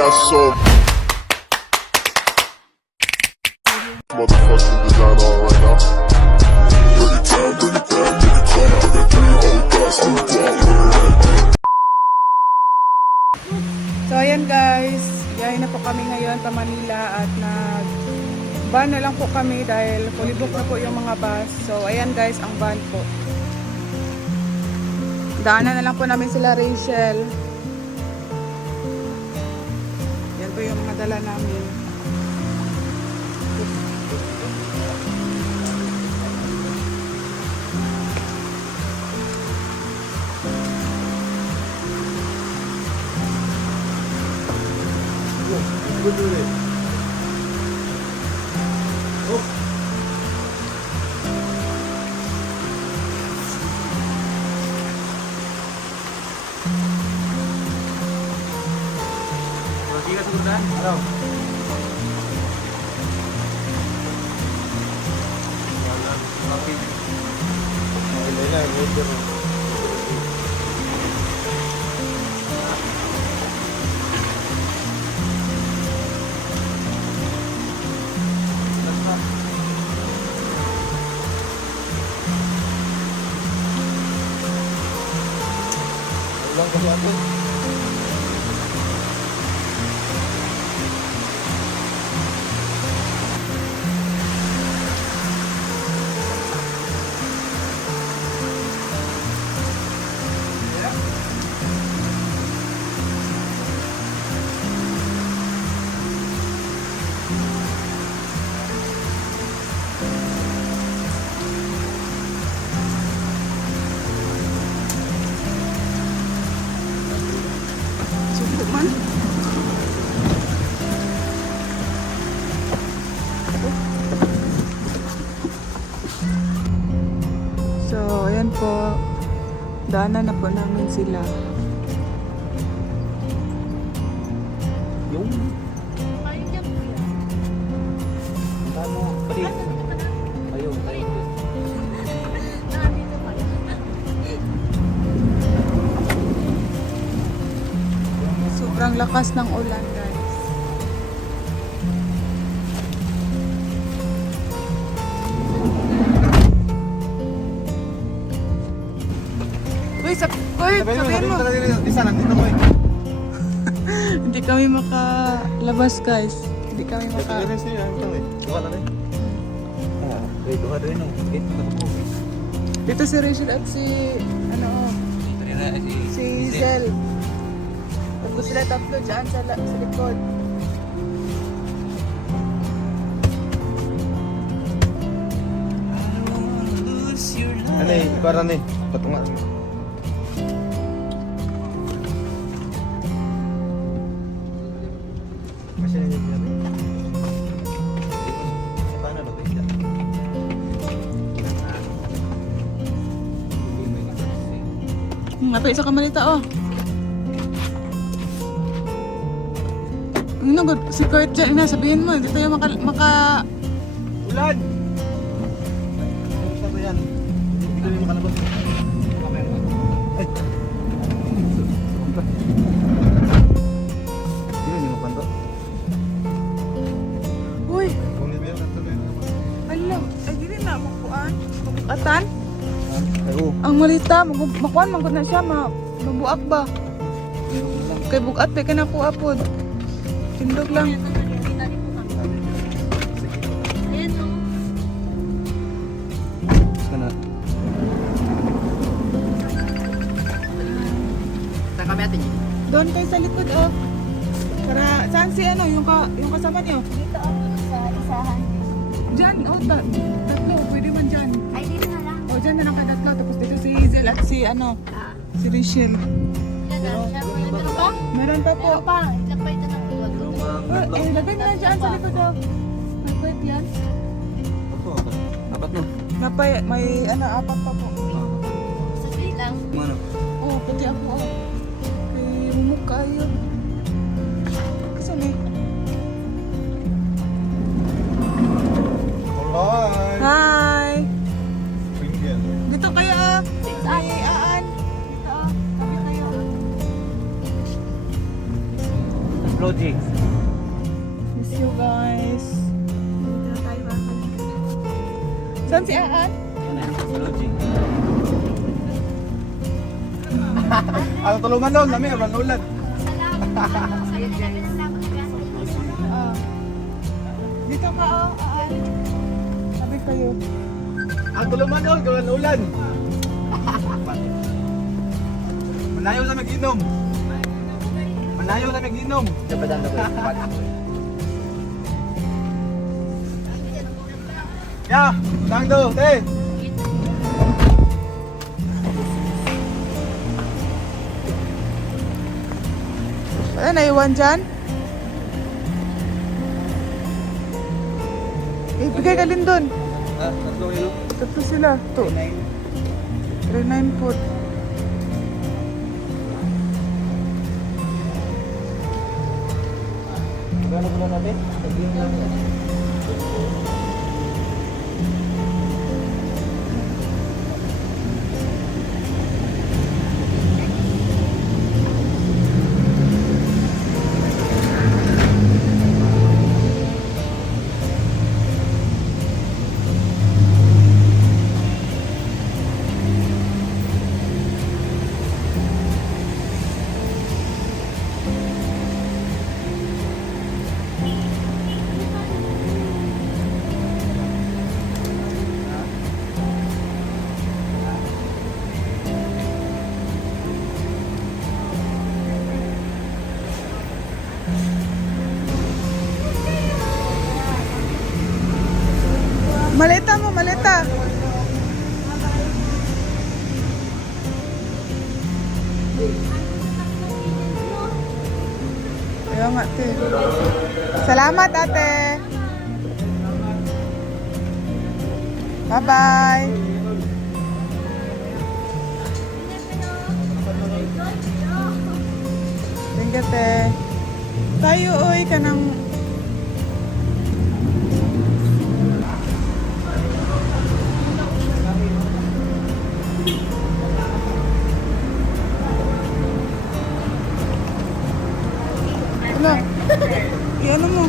got so motherfucking design on right now. Bring it down, bring it down, bring it down. I got 3 old guys, I'm So ayan guys, biyahe na po kami ngayon pa Manila at van na lang po kami dahil fully book na po yung mga bus. So ayan guys, ang van po. Daanan na lang po namin sila Rachel. Yan po yung mga dala namin. So, ayan po. Daanan na po namin sila. Yung? Ayun niya po yan. Ano? Pati? Ayun. Nandito pa yan. Sobrang lakas ng ulan guys. Uy, sabihin mo. Isa lang dito mo eh. Hindi kami makalabas guys. Hindi kami Ito rin siya. Ito eh. Duha na rin. Okay, duha rin no. Dito si Rachel at si si Zel. Tapos sila tatlo dyan sa likod. Ano eh, ibaran eh. Patunga. Kasi na yun yan. Paano na ba ito? Ato isa ka malita oh. Ano good? Si Kurt dyan, sabihin mo, hindi tayo maka... Ulan! Kumusta ba yan? Hindi ko rin makalabas. Ay! Hindi rin yung panto. Uy! Kung hindi meron, ito meron. Alam, ay hindi na makuan. Mabukatan? Ay, oo. Ang malita, makuan, magod na siya, mabuak ba? Kay bukat, kay kanakuapod. Tindog lang. Ayan o. Sana. Saan kami atin yun? Doon kayo sa likod oh. Para, saan si ano, yung kasama niyo? Dito ako sa isahan. Diyan, oh, tatlo, pwede man dyan. Ay, dito na lang. O, dyan na lang kayo tatlo. Tapos dito si Hazel at si si Rachel. Yan na. Siya po yung meron pa? Meron pa po. Meron pa. Ilan pa ito ng tuwag? Oh, lagay na lang dyan sa likod oh. May pwede yan. Apat no? May apat pa po. Sagli lang. Ano? Oh, pati ako oh. May mumukha yun. Kasi may... Alright! Hi! Weekend. Dito kayo ah. Ay, aan. Dito ah. Kami kayo. Logi. Miss you guys. Dito na tayo babalik. Saan si Aan? Logi. Ang tulungan doon, nami, ang ulan. Salamat. Salamat. Ah. Dito ka, oh. Aan. Sabi kayo. Ang tulungan doon, ang ulan. Manayaw na mag-inom. Manayaw na mag-inom. Ya, tang do, te. Wala, naiwan dyan? Bigay ka din dun. Ah, tatlo yun. Tatlo sila. Ito. 39 po. Gano'n ko na natin? Sabihin lang. Maleta mo, maleta. Kaya nga, te. Salamat, ate. Bye-bye. Thank you, te. Tayo, oy, ka ng... Wala. Iyan mo.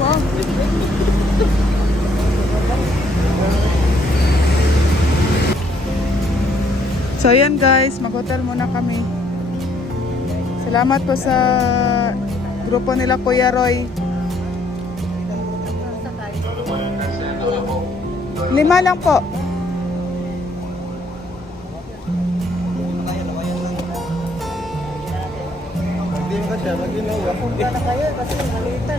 Wow. So ayan guys, mag-hotel muna kami. Salamat po sa grupo nila Kuya Roy. 5 lang po. Hindi mo ka siya, mag-inom. Punta na kayo kasi malitan.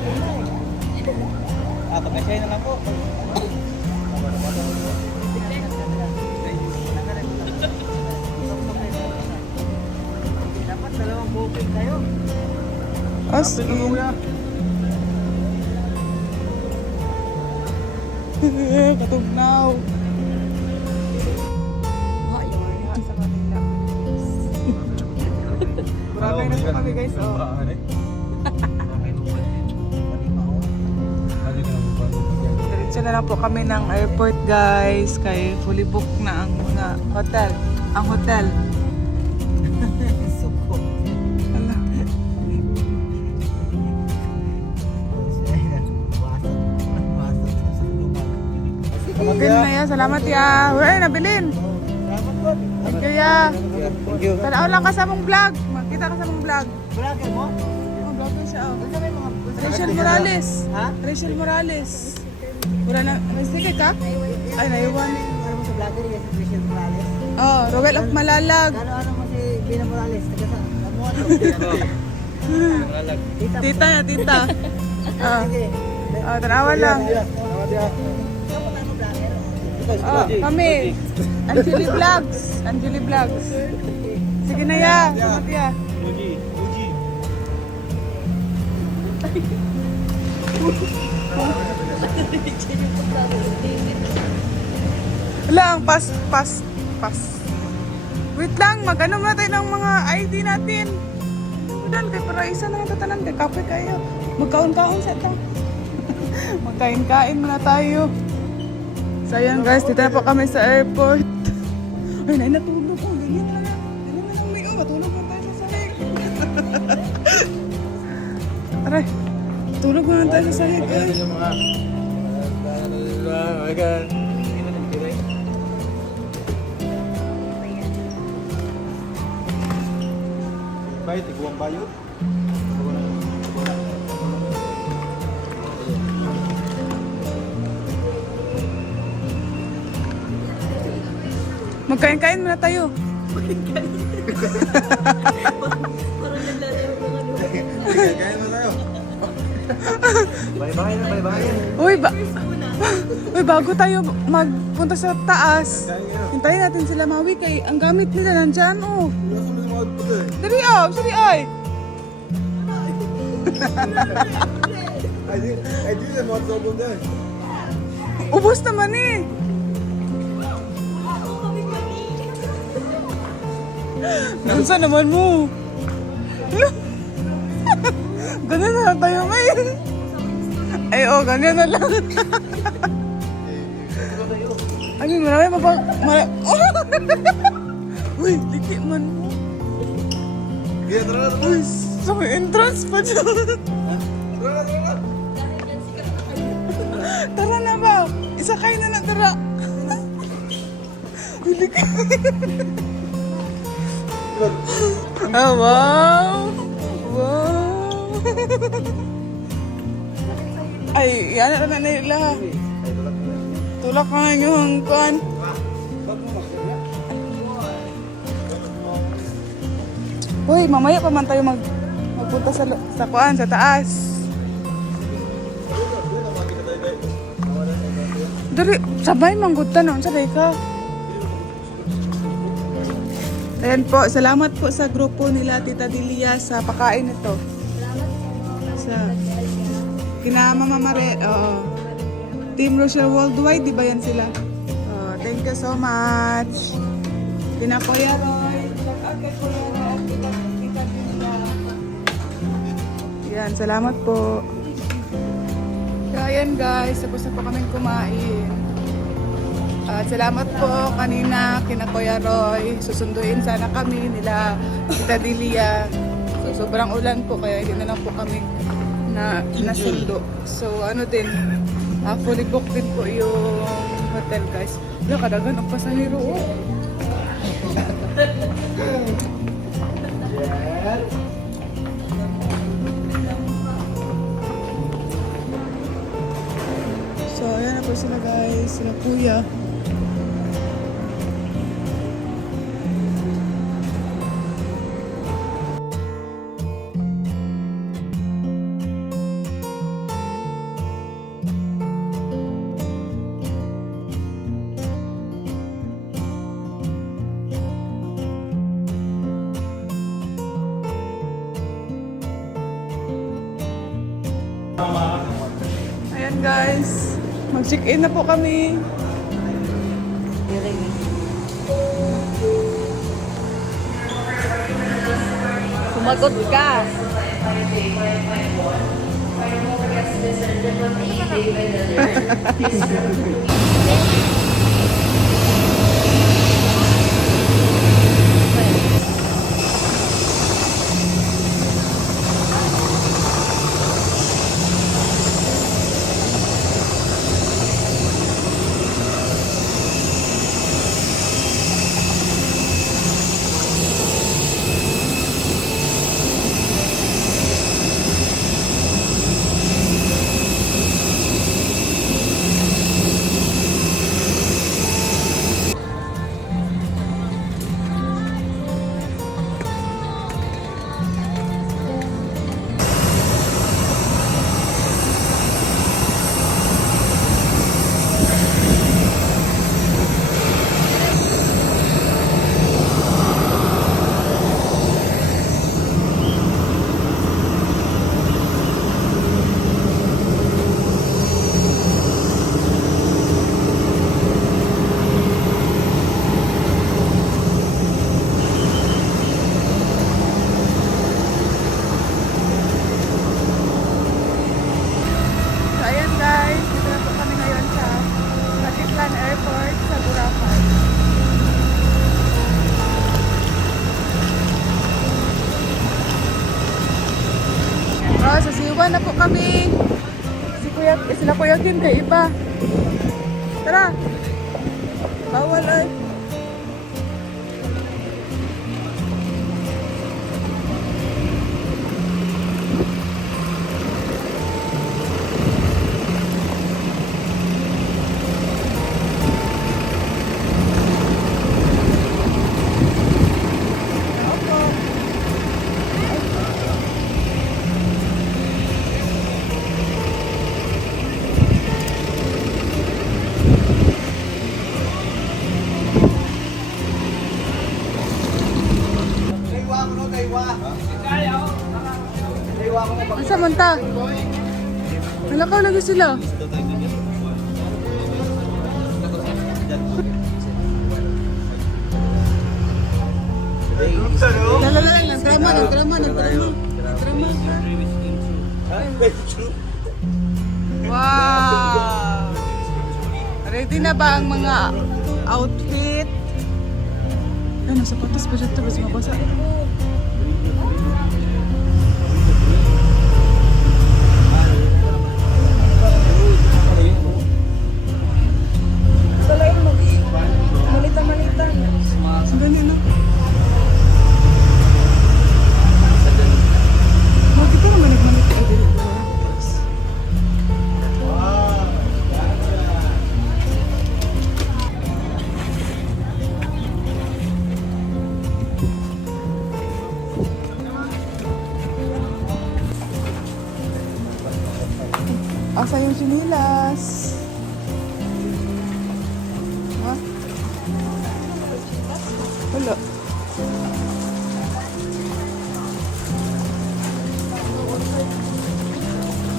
Ato, kasi na lang po. Dapat dalawang booking kayo. As katugnaw. Sa kanila. Marami na po kami guys. Oh. Diretso na lang po kami ng airport guys. Kaya fully book na ang mga hotel. Ang hotel. Suko. Ala. Bilin na ya. Salamat ya. Uy, nabilin. Thank you ya. Thank you. Tanaw lang ka sa mong vlog. Makita ka sa mong vlog. Vlogger mo? Oh, vlogger siya. Oh. Ano yung mga... Rachel Morales. Ha? Rachel Morales. Wala na. May sticker ka? Ay, naiwan. Ano mo sa vlogger yan? Rachel Morales? Oh, Rowel of Malalag. Ano mo si Bina Morales? Taga sa... Ano mo ano? Tita. Tita ya, tita. Ah, Sige. tanawan lang. Oh, kami. Anjali Vlogs. Anjali Vlogs. Sige na ya. Salamat ya. Lang, pas. Wait lang, mag-ano muna tayo ng mga ID natin. Udan, kay para isa na yung tatanan. Kay kape kayo. Magkaon-kaon sa ito. Magkain-kain muna tayo. So ayan guys, dito na po kami sa airport. Ay, natulog ko. Ganyan na lang. Ganyan na lang may matulog na tayo sa salig. Tulog muna tayo sa sahig. Ayan Ay. yung mga... Ayan. Bayad, iguang bayot. Magkain-kain muna tayo. Kaya mo tayo. Bye-bye na, bye-bye. Uy, bago tayo magpunta sa taas, hintayin natin sila mawi kay ang gamit nila nandyan, oh. Dali, oh, sorry, ay. I didn't want to go there. Ubus naman eh. Nansa naman mo? Ganyan na lang tayo ngayon. Ay, oh, ganyan na lang. Ay, marami pa bang... Uy, liki man mo. Kaya tara na. Uy, sa may entrance pa dyan. Tara na ba? Isakay na lang, tara. Uy, liki. Ah, wow! Wow! Ay, yan na nila. Tulak na yung kuan. Uy, mamaya pa man tayo magpunta sa kuan, sa taas. Dari, sabay manggutan nun, sabay ka. Ayan po, salamat po sa grupo nila Tita Delia sa pakain nito. Sa kina Mama Mare, Team Rochelle Worldwide, di ba yan sila? Thank you so much. Kina Kuya Roy, kay Kuya Roy, at Tita Delia. Yan, salamat po. Kaya yan guys, tapos na po kaming kumain. At salamat po kanina kina Kuya Roy. Susunduin sana kami nila Tita Delia. So sobrang ulan po kaya hindi na lang po kami nasundo. So ano din, fully booked din po yung hotel guys. Wala kadagan ang pasahero oh. So ayan na po sila guys, sila kuya. Ayan guys, mag-check-in na po kami. Sumagot ka. Iwan na po kami. Sila Kuya Kim kay iba. Tara. Bawal ay. Asa man ta? Nalakaw lagi sila. Nagdrama. Wow! Ready na ba ang mga outfit? Ay, nasa patas pa dito, basta mabasa. Malita. Sandali na. Bakit ka naman nagmanita ka dito? Asa yung sinilas? Ha? Wala.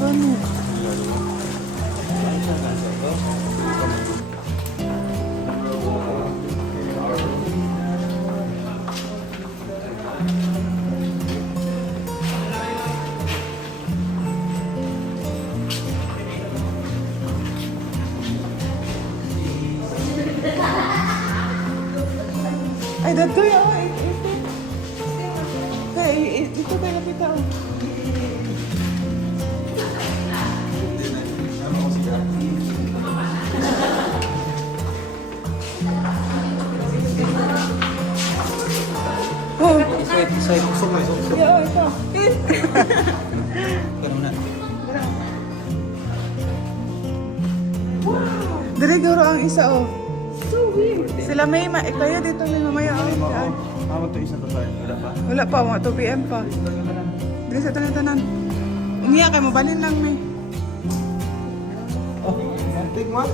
Ano? Ay, dato yun. Ito tayo kita. Oh, Say, suksok mo, suksok. yeah, ito. Ganun na. Diliguro ang isa, oh. Sila may kayo dito may mamaya, oh. Yan. Tama to isa to tayo. Wala pa. Wala pa, mga 2 PM pa. Dili sa tanan. Umiya kay mabalin lang, may. Oh, antik mo.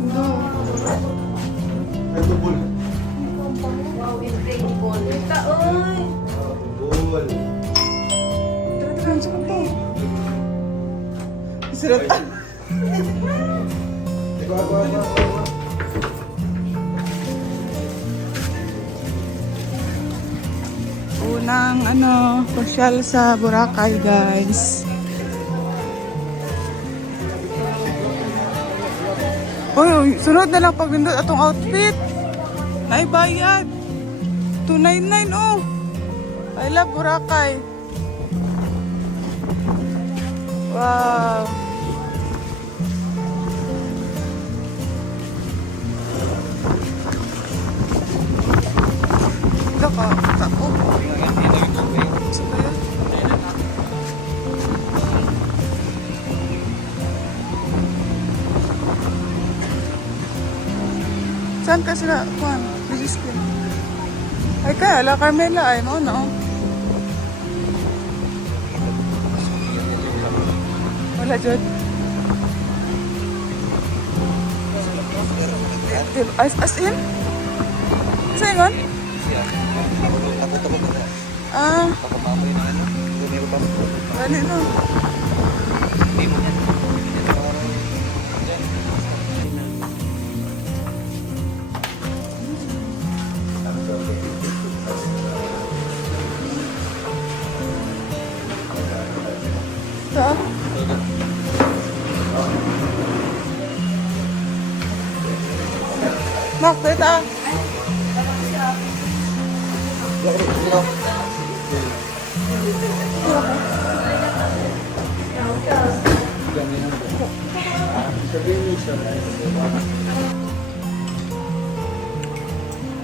Ito. Ay, tubol. Bol. Tubol. Tara, saan to? Surat. Ako. Unang pasyal sa Boracay, guys. Hoy, sunod na lang pag nindot atong outfit. Naibayad. 299, oh. I love Boracay. Wow. Ito ka, tako. Gusto ba yun? Saan ka sila? Juan, Francisco. Ay kaya, La Carmela ay, no? Wala, Jod. As in? Saan yun? Takot na. Ah, Baka mamoy na ano. Hindi mo pa. ano no? Hindi mo yan. Saan? Mak, dito. ako.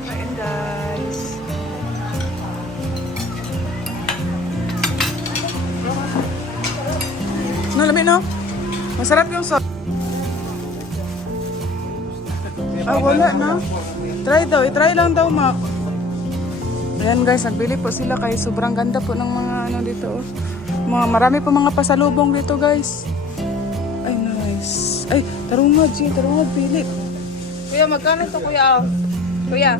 Ayan guys. Nalami no? Masarap yung sauce. Ah, wala na. Try daw. I-try lang daw, Mac. Ayan guys, nagbili po sila kay sobrang ganda po ng mga ano dito. Oh. Marami po mga pasalubong dito guys. Ay, nice. Ay, tarungad siya. Tarungad, pili. Kuya, magkano to kuya? Kuya.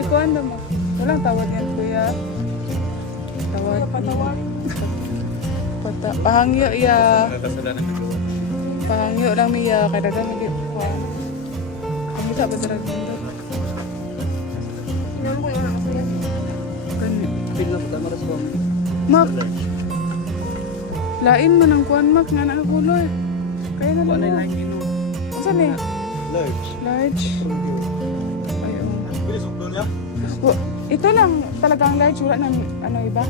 Ikuan daw mo. Walang tawad yan, kuya. Tawad. Patawad. Pahangyo, ya. Pahangyo lang niya. Kaya dagang hindi po. Pangita ba talaga dito? Mak, lain mo ng kuan, Mak, nga nakakuloy. Kaya na lang. Saan eh? Large. Large. Ayaw. Bilis ko niya. Ito lang talagang large. Wala nang ano iba.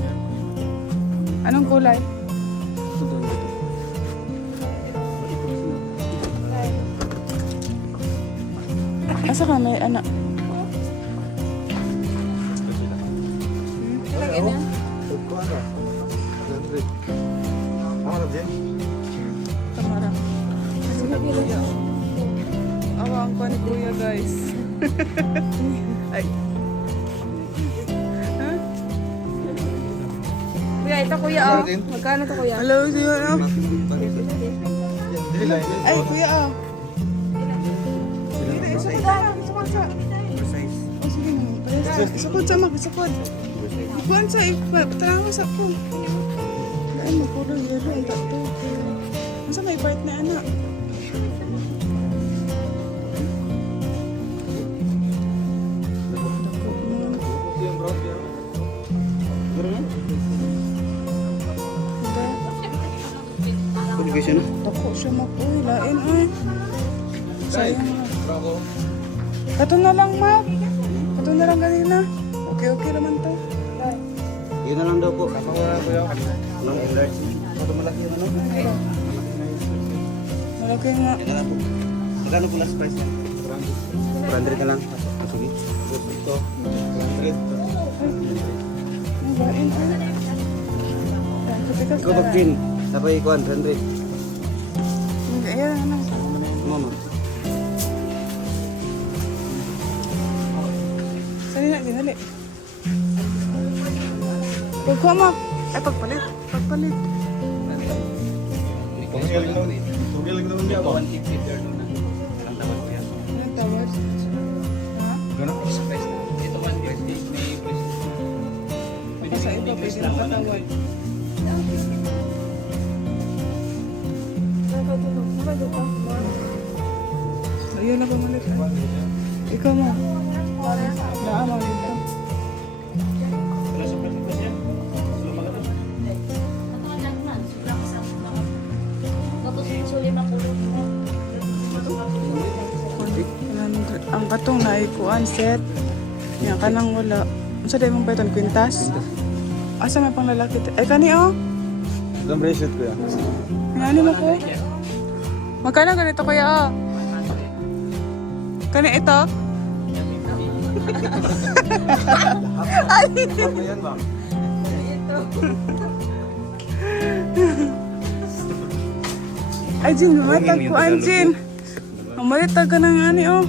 Anong kulay? Asa ka may anak? Kamara. Awa ang kuha ni kuya guys. Ay. Ha? Kuya, ito kuya oh. Magkano to kuya? Hello, siya ano? Ay, kuya ah. Hindi, isukod sa. Isukod sa. Oh, sige naman. Isukod sa, Mak. Isukod. Kuhan sa, patangawas ako. Dahil magpulo, yelo, ang tato. Masa may part na anak? Dako siya mapuy, lain ay. Sayang na. Kato na lang, Mak. Kato na lang kanina. Okay naman to. Yun na lang daw po. Walang large. Ito malaki yung ano? Malaki nga. Magkano po last price yan? 400 na lang. Sige. Ito. 400. Ang lain ay. Ikaw mag-gin. Tapos ikuan, 100. Ayan, ano. Mama. Sali na, dinali. Pagkuha mo. Ay, pagpalit. Pagpalit. Galing naman niya ako. 150 per doon na. Ang tawad ko yan. Anong tawad? Ha? Gano'n? Isa price na. Ito 150. May price. Baka sa iba, pwede na patawad. Ayun na pumalit. Ikaw mo. Naama dito. Wala sa price ba niya? Wala maganda. Ang katong naikuan set. Yan kanang wala. Unsa day mong payton kwintas? Asa may pang lalaki? Ay kani oh. Ilang bracelet ko yan? Ano mo ko? Magkano ganito kuya oh? Kani ito? Ay! Ano yan ba? Ay, Jin, mamatag ko, Jin. Mamatag ka ng ani, oh.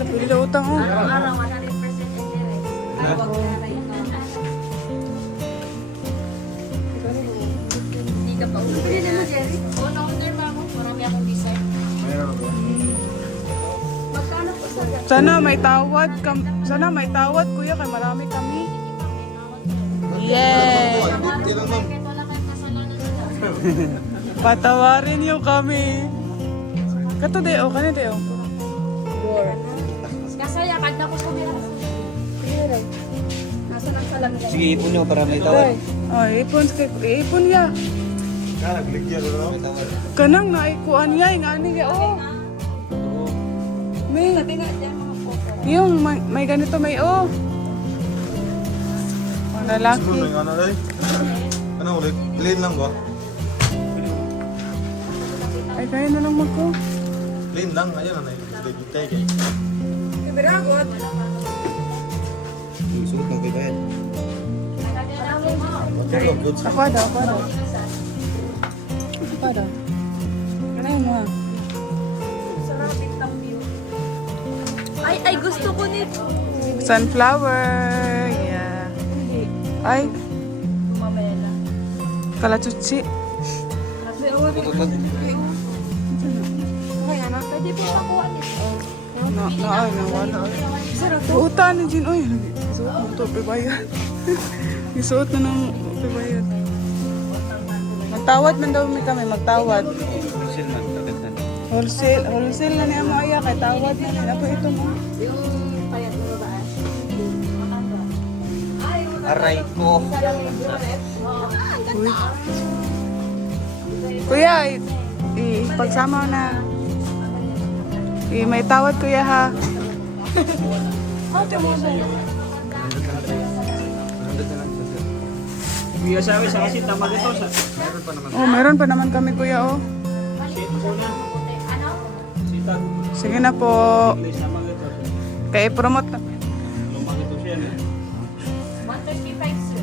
Lapili na utang, oh. Araw-araw 100% interest. Hindi ka pa ulit. Pwede mo, Jerry. Oo, na-order ba ako? Marami akong design. Magkano po sa Sana may tawad, sana may tawad, kuya, kay marami kami. Yay! Patawarin niyo kami. Kato deo, kani deo. Kasaya, kada ko sa meron. Nasa nang salamyan. Sige, ipon nyo para may tawad. Oh, ipon ya. Nagligyan mo na. Kanang naikuan ya, nga ni oh. May, Sabi nga dyan mga photo. yung may ganito may oh. Mga lalaki. Ano ay? Ano ulit? Plain lang ba? Ay, kaya na lang magko. Plain lang. Ayun na. Nagigitay kayo. Biragot. Susunod ng kaibayan. Water of goods. Ako daw, ako daw. Ako daw. Ano mo ah? Ay, gusto ko nito. Sunflower. Yeah. Ay, Mamela. kalachuchi. Okay, ano? Pwede po makuha nito. Ay, nawala. Uta ni Jin. Uy, isuot mo ito, pibayad. Isuot na ng pibayad. Magtawad man daw kami, magtawad. Wholesale na niya mo aya, kay tawad na niya. Ako ito mo. Aray ko. Uy. Kuya, pagsama na. May tawad kuya ha. Oh, meron pa naman kami kuya oh. Sige na po. Kaya promote na. 135, sir.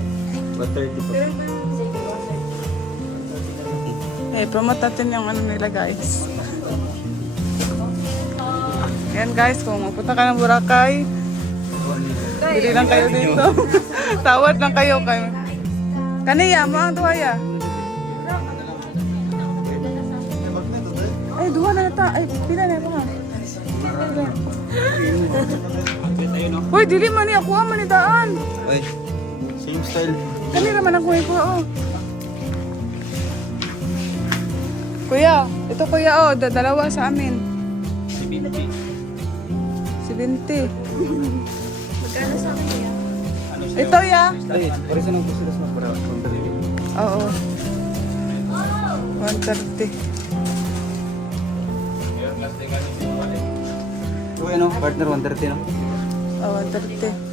130 Eh, promote natin yung ano nila guys. Yan guys, kung mapunta ka ng Boracay, bili lang kayo dito. Tawad lang kayo. Kaniya mo ang tuwaya. Ay, duha na nata. Ay, pila na ito nga. Uy, dili man niya. Kuha man ni daan. Ay, same style. Kani naman ang kuha oh. Kuya, ito kuya oh, dalawa sa amin. Si Binti. Magkano sa akin yan? Ito ya. Ay, parang sa nang gusto na para Oo. 130. So, ano, partner 130 no? Oh, 130.